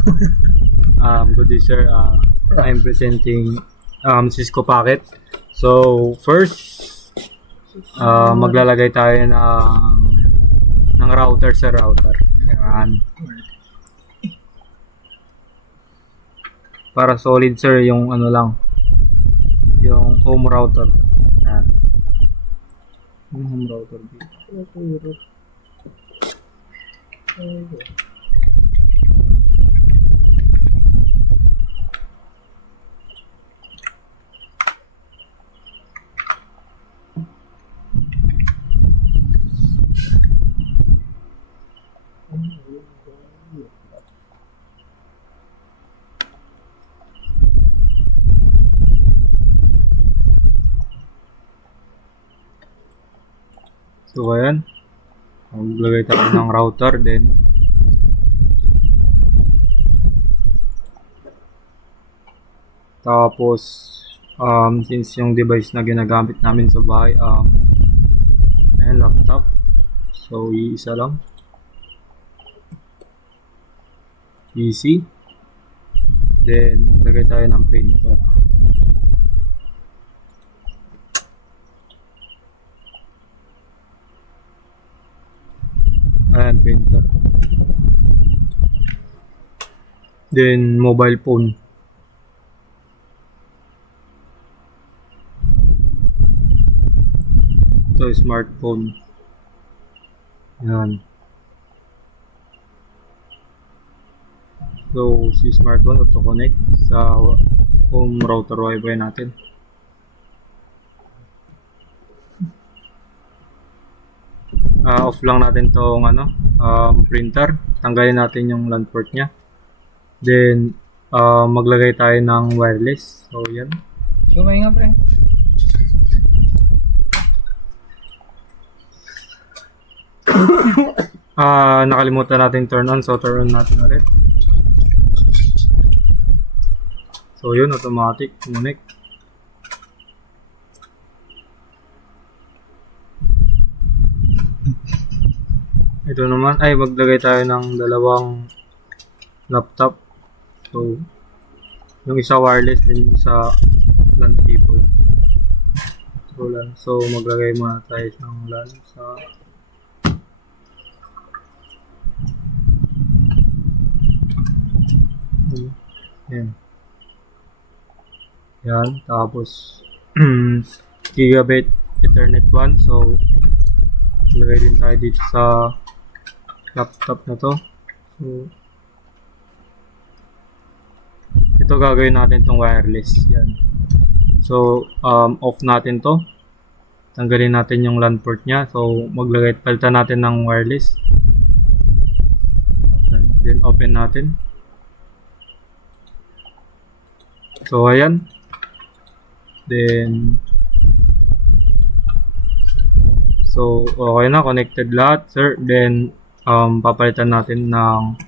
Good day, sir. I'm presenting Cisco Packet. So, first, maglalagay tayo ng router sa router. Yan. Para solid, sir, yung ano lang, yung home router. Yan. Yung home router dito. So, ayan. Maglagay tayo ng router then tapos since yung device na ginagamit namin sa bahay ayan, laptop. So, iisa lang. PC. Then, lagay tayo ng printer. Ayan, printer. Then, mobile phone. Ito, smartphone. Ayan. So, si smartphone auto-connect sa home router wifi natin. Off lang natin tong printer. Tanggalin natin yung LAN port nya. Then, maglagay tayo ng wireless. So, yan. Sumay nga, pre. Nakalimutan natin turn on. So, turn on natin ulit. So, yun. Automatic connect. Ito naman, ay maglagay tayo ng dalawang laptop. So, yung isa wireless, then yung isa LAN cable. So, maglagay muna tayo ng LAN sa yan. Yan, tapos gigabit Ethernet 1. So, maglagay din tayo dito sa laptop na to. So, ito gagawin natin tong wireless. Yan. So, off natin to. Tanggalin natin yung LAN port nya. So, palitan natin ng wireless. Then, open natin. So, ayan. Then, so, okay na. Connected lahat, sir. Then, papalitan natin ng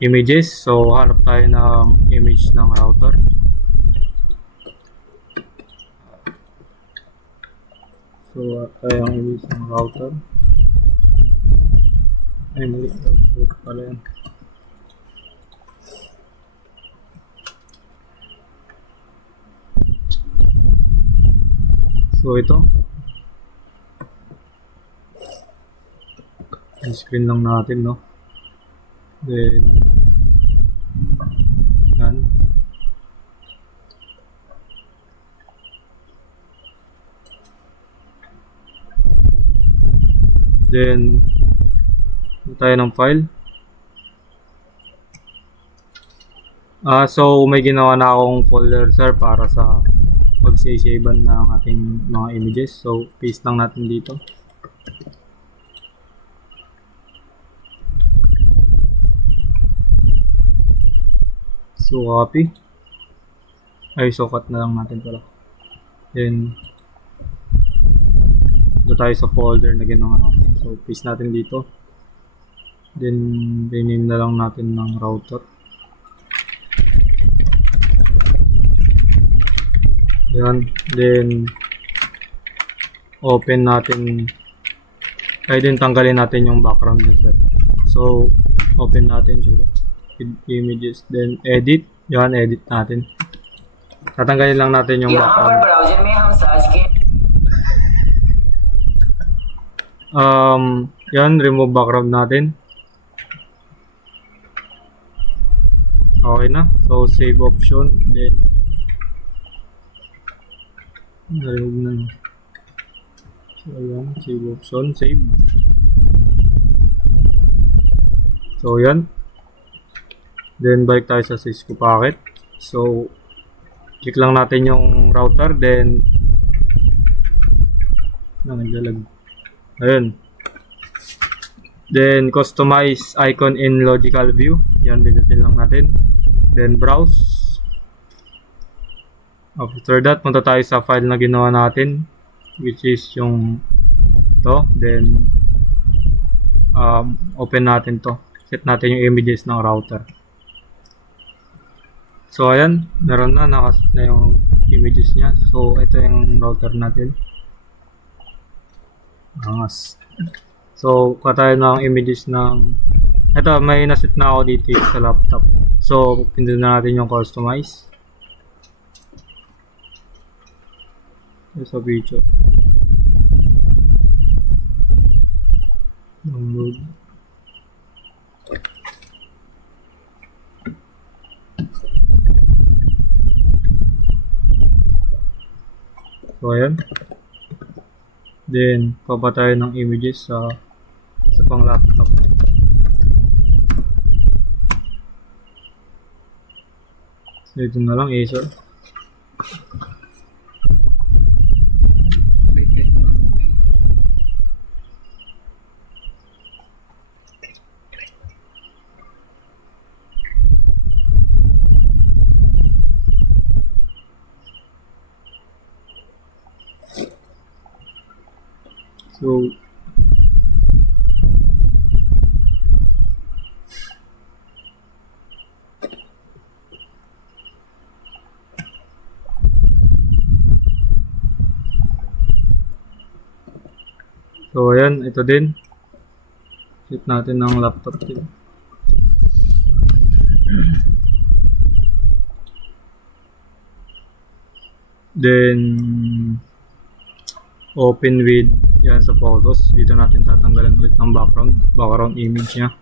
images. So, hanap tayo ng image ng router. So, tayo ang image ng router. Ay, mali. Router pala yan. So, ito. Screen lang natin, no? Then, yan. Then, tayo ng file. So, may ginawa na akong folder, sir, para sa pag-save-savean ng ating mga images. So, paste lang natin dito. So, copy. Ay, so cut na lang natin pala. Then, doon tayo sa folder na ginawa natin. So, paste natin dito. Then, rename na lang natin ng router. Yan. Then, open natin. Ay, din tanggalin natin yung background na set. So, open natin siya. images, then edit. Yan, edit natin. Tatanggalin lang natin yung यहाँ पर background. Browser में हम सर्च के Yan, remove background natin. Okay na. So, save option, then remove na. So, ayan, save option, save. So, yan. Then, balik tayo sa Cisco packet. So, click lang natin yung router, then naglalag. Ayun. Then, customize icon in logical view. Yan, pindutin lang natin. Then, browse. After that, punta tayo sa file na ginawa natin, which is yung to. Then, open natin to. Set natin yung images ng router. So, ayan. Meron na. Nakaset na yung images niya. So, ito yung router natin. Angas. So, kuha tayo ng images ng... Ito, may naset na ako dito sa laptop. So, pindutin na natin yung customize. Sa video. Download. So, ayan. Then, papa tayo ng images sa pang laptop. So, ito na lang, isa. So, ayan, ito din. Set natin ng laptop din. Then, open with, yan sa photos. Dito natin tatanggalan ulit ng background image niya.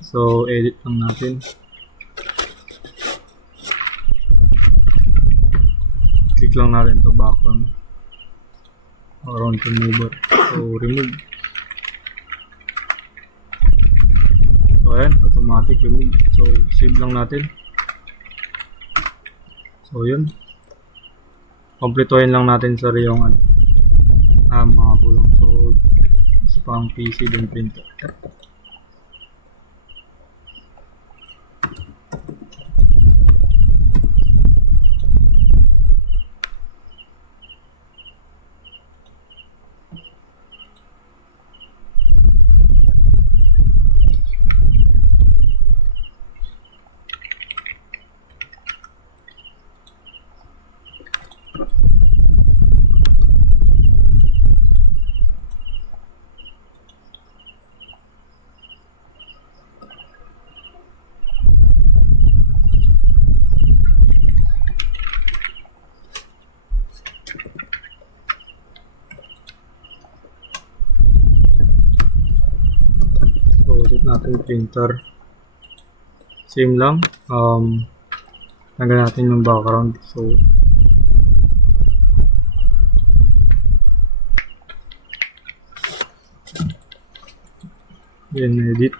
So, edit lang natin. Click lang natin to background remover. So, remove. So, ayan, automatic remove. So, save lang natin. So, yun. Kompletuhin lang natin sa yung mga kulang. So, isa pang PC din printer. Set natin printer. Same lang. Tanggal natin yung background. So, then edit.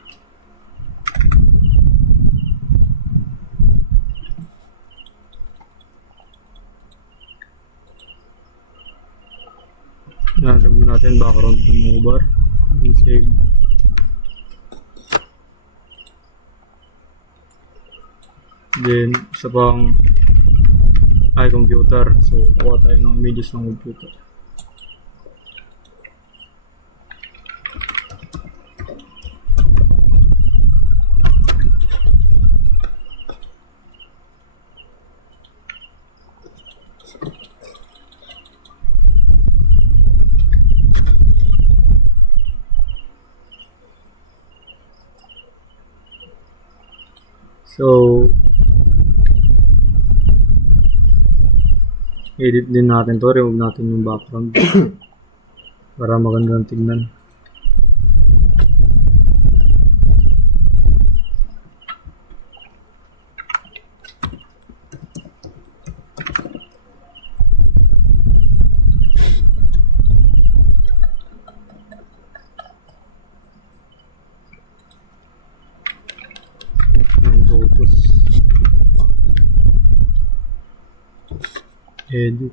Nalagyan natin background remover. Save. Then, isa pang computer. So, kuha tayo ng images ng computer. So, edit din natin to. Remove natin yung background para magandang tignan. Yung photos. Edit.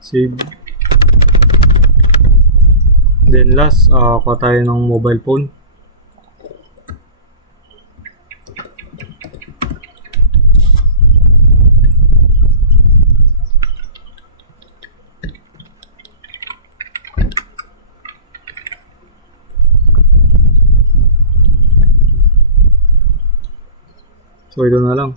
Save. Then last, kuha tayo ng mobile phone. So ito na lang.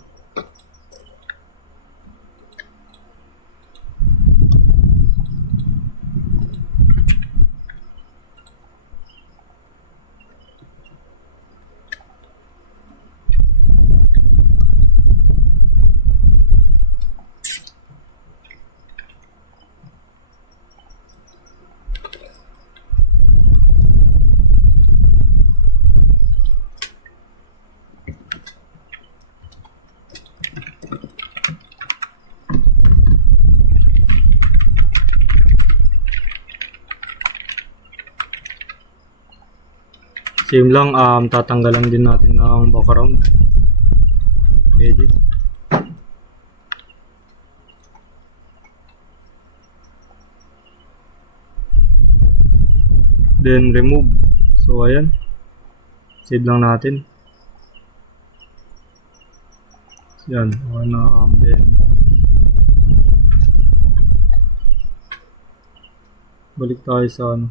Same lang, tatanggalan din natin ng background. Edit. Then remove. So ayan. Save lang natin. Yan. Then balik tayo sa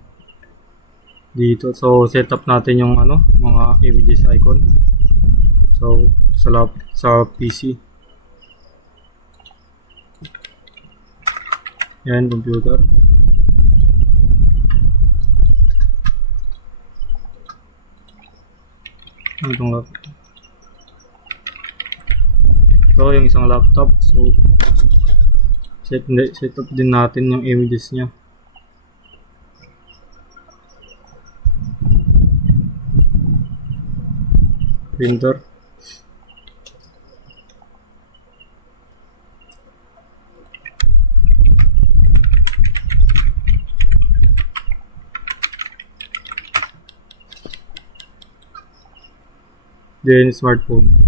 dito. So set up natin yung mga images icon. So sa PC. Yan, computer. Itong laptop. Ito yung isang laptop. So set up din natin yung images niya. Printer. Then smartphone.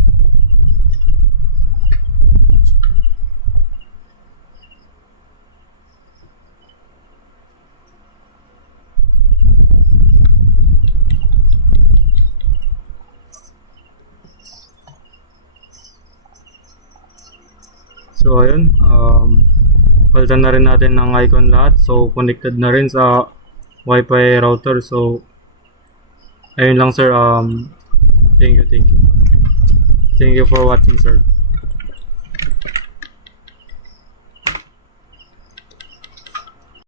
So ayun, palitan na rin natin ng icon lahat. So connected na rin sa Wi-Fi router. So ayun lang sir, thank you for watching sir.